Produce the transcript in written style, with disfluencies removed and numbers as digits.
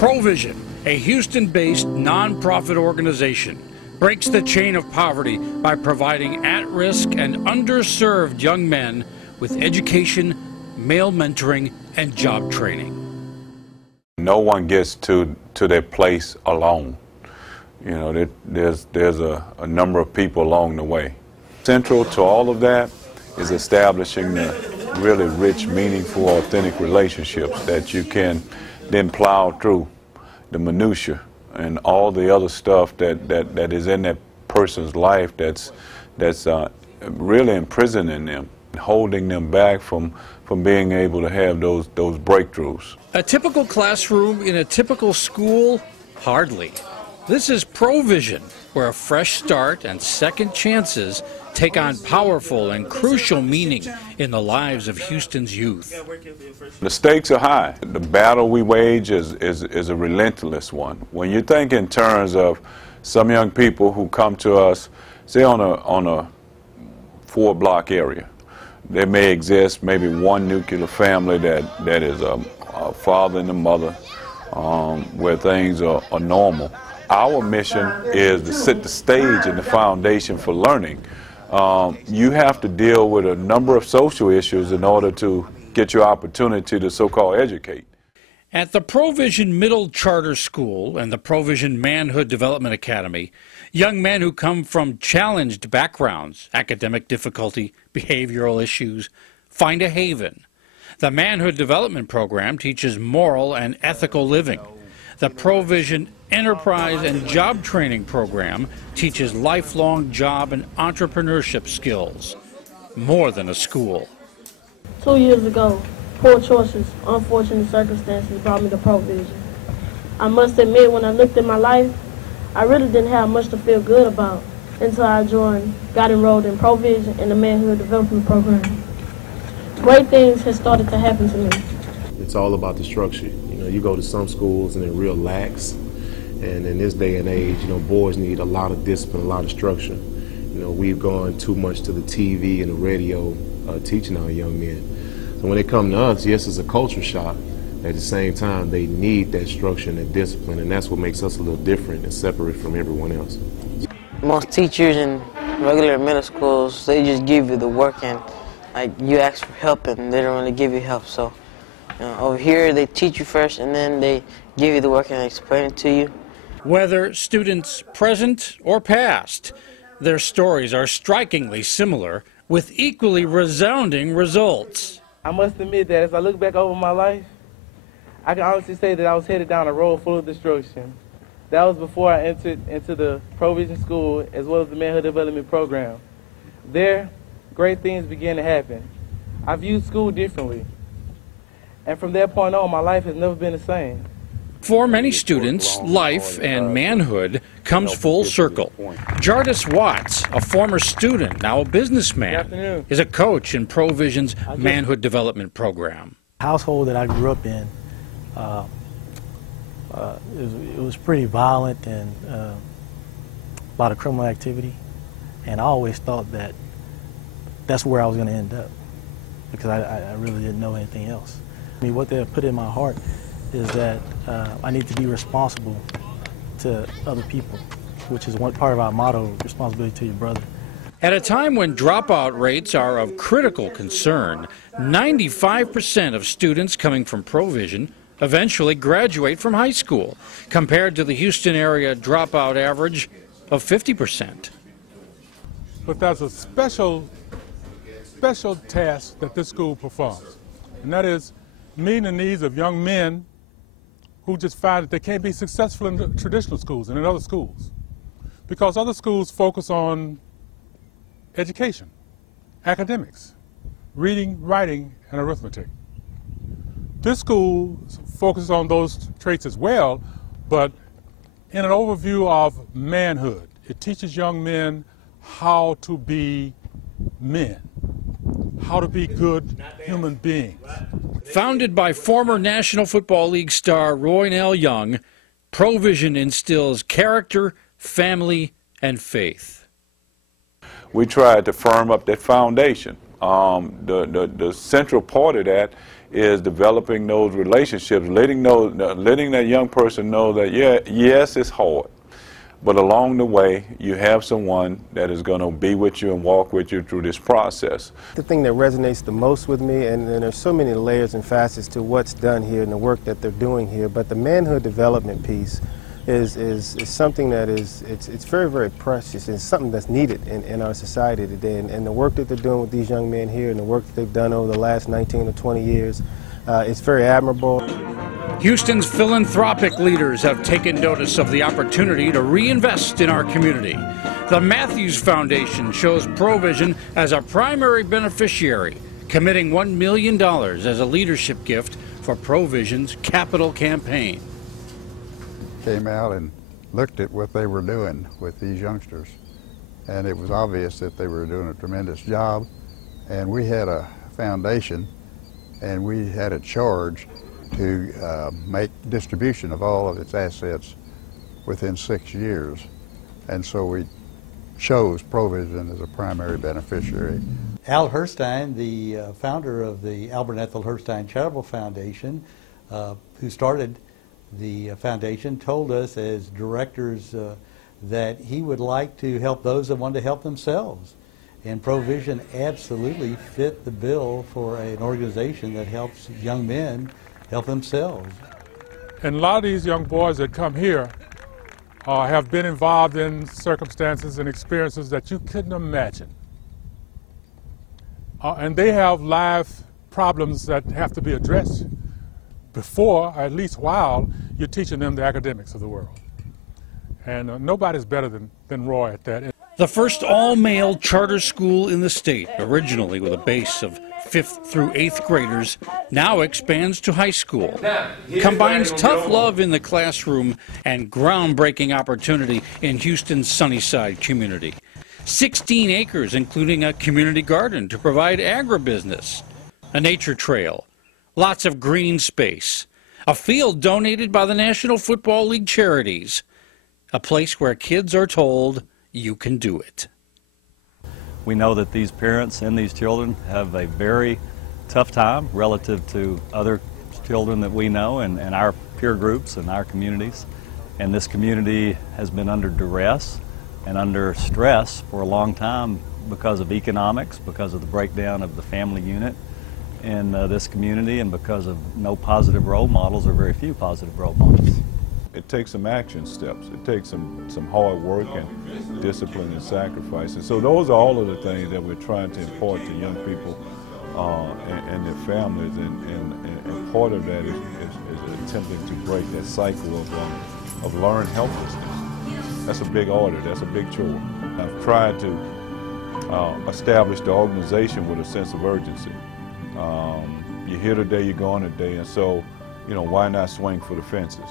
Provision, a Houston-based nonprofit organization, breaks the chain of poverty by providing at-risk and underserved young men with education, male mentoring, and job training. No one gets to their place alone. You know, there's a number of people along the way. Central to all of that is establishing the really rich, meaningful, authentic relationships that you can then plow through the minutia and all the other stuff that is in that person's life that's really imprisoning them, holding them back from being able to have those breakthroughs. A typical classroom in a typical school? Hardly. This is Provision, where a fresh start and second chances take on powerful and crucial meaning in the lives of Houston's youth. The stakes are high. The battle we wage is a relentless one. When you think in terms of some young people who come to us, say on a 4-block area, there may exist maybe one nuclear family that is a father and a mother, where things are normal. Our mission is to set the stage and the foundation for learning. You have to deal with a number of social issues in order to get your opportunity to so-called educate. At the Provision Middle Charter School and the Provision Manhood Development Academy, young men who come from challenged backgrounds, academic difficulty, behavioral issues, find a haven. The Manhood Development Program teaches moral and ethical living. The Provision Enterprise and Job Training Program teaches lifelong job and entrepreneurship skills. More than a school. 2 years ago, poor choices, unfortunate circumstances brought me to Provision. I must admit, when I looked at my life, I really didn't have much to feel good about until I got enrolled in Provision and the Manhood Development Program. Great things have started to happen to me. It's all about the structure. You know, you go to some schools and they're real lax. And in this day and age, you know, boys need a lot of discipline, a lot of structure. You know, we've gone too much to the TV and the radio teaching our young men. So when they come to us, yes, it's a culture shock. At the same time, they need that structure and that discipline, and that's what makes us a little different and separate from everyone else. Most teachers in regular middle schools, they just give you the work, and like you ask for help and they don't really give you help. So over here, they teach you first and then they give you the work and explain it to you. Whether students present or past, their stories are strikingly similar with equally resounding results. I must admit that as I look back over my life, I can honestly say that I was headed down a road full of destruction. That was before I entered into the Provision School as well as the Manhood Development Program. There, great things began to happen. I viewed school differently. And from that point on, my life has never been the same. For many students, life and manhood comes full circle. Jardis Watts, a former student, now a businessman, is a coach in Provision's Manhood Development Program. The household that I grew up in, it was pretty violent and a lot of criminal activity, and I always thought that that's where I was going to end up because I really didn't know anything else. I mean, what they put in my heart is that I need to be responsible to other people, which is one part of our motto, responsibility to your brother. At a time when dropout rates are of critical concern, 95% of students coming from Provision eventually graduate from high school, compared to the Houston area dropout average of 50%. But there's a special task that this school performs, and that is meeting the needs of young men who just find that they can't be successful in the traditional schools and in other schools because other schools focus on education, academics, reading, writing, and arithmetic. This school focuses on those traits as well, but in an overview of manhood. It teaches young men how to be men, how to be good human beings. Founded by former National Football League star Roynell Young, Provision instills character, family, and faith. We tried to firm up that foundation. The central part of that is developing those relationships, letting that young person know that, yes, it's hard, but along the way, you have someone that is going to be with you and walk with you through this process. The thing that resonates the most with me, and there's so many layers and facets to what's done here and the work that they're doing here, but the manhood development piece is something that it's very, very precious and something that's needed in our society today. And the work that they're doing with these young men here and the work that they've done over the last 19 or 20 years, it's very admirable. Houston's philanthropic leaders have taken notice of the opportunity to reinvest in our community. The Matthews Foundation shows Provision as a primary beneficiary, committing $1 million as a leadership gift for Provision's capital campaign. Came out and looked at what they were doing with these youngsters, and it was obvious that they were doing a tremendous job. And we had a foundation, and we had a charge to make distribution of all of its assets within 6 years. And so we chose Provision as a primary beneficiary. Al Herstein, the founder of the Albert Ethel Herstein Charitable Foundation, who started the foundation, told us as directors that he would like to help those that want to help themselves. And Provision absolutely fit the bill for an organization that helps young men help themselves. And a lot of these young boys that come here have been involved in circumstances and experiences that you couldn't imagine. And they have life problems that have to be addressed before, or at least while, you're teaching them the academics of the world. And nobody's better than Roy at that. The first all-male charter school in the state, originally with a base of 5th through 8th graders, now expands to high school. Combines tough love in the classroom and groundbreaking opportunity in Houston's Sunnyside community. 16 acres, including a community garden to provide agribusiness, a nature trail, lots of green space, a field donated by the National Football League charities, a place where kids are told you can do it. We know that these parents and these children have a very tough time relative to other children that we know and our peer groups and our communities. And this community has been under duress and under stress for a long time because of economics, because of the breakdown of the family unit in this community, and because of no positive role models or very few positive role models. It takes some action steps. It takes some hard work and discipline and sacrifice. And so those are all of the things that we're trying to impart to young people and their families. And part of that is attempting to break that cycle of learned helplessness. That's a big order. That's a big chore. I've tried to establish the organization with a sense of urgency. You're here today, you're gone today, and so, why not swing for the fences?